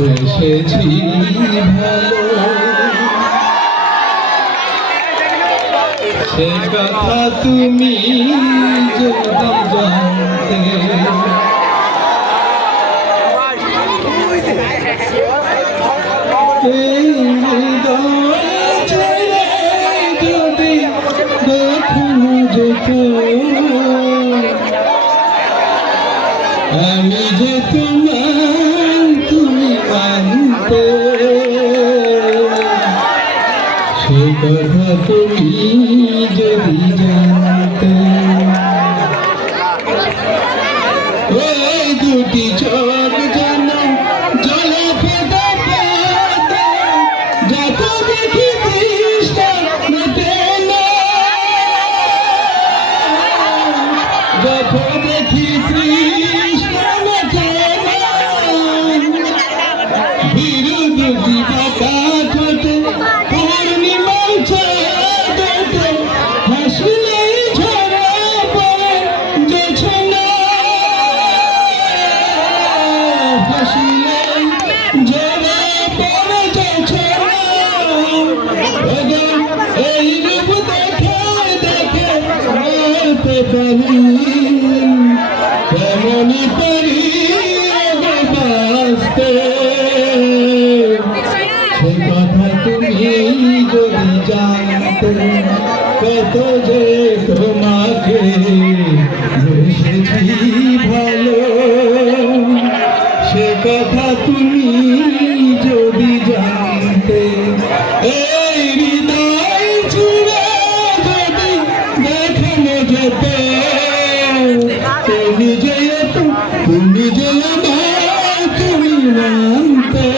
এসেছি ভালো সে কথা তুমি যদি জানতে এই হৃদয় ছেড়ে যদি দেখানো যেত আমি যে তোমার তুমি মানতে সে কথা তুমি যদি জানতে ওই দুটি চোখ যেন জলে ফেটে পেতে যত দেখি তৃষ্ণা মেটে না যত দেখি তৃষ্ণা মেটে না বিরুদ্ধি বাঁকা ঠোঁটে পূর্ণিমার চাঁদে হাসলে ঝরে পড়ে জোছনা হাসলে ঝরে পড়ে জোছনা এই রূপ দেখে দেখে বলতে পারি তেমনি পারি বাঁচতে সে কথা তুমি যদি জানতে কত যে তোমাকে এসেছি ভালো সে কথা তুমি যদি জানতে এই হৃদয় ছুঁড়ে যদি দেখানো যেত তুমি যে আমার তুমি মানতে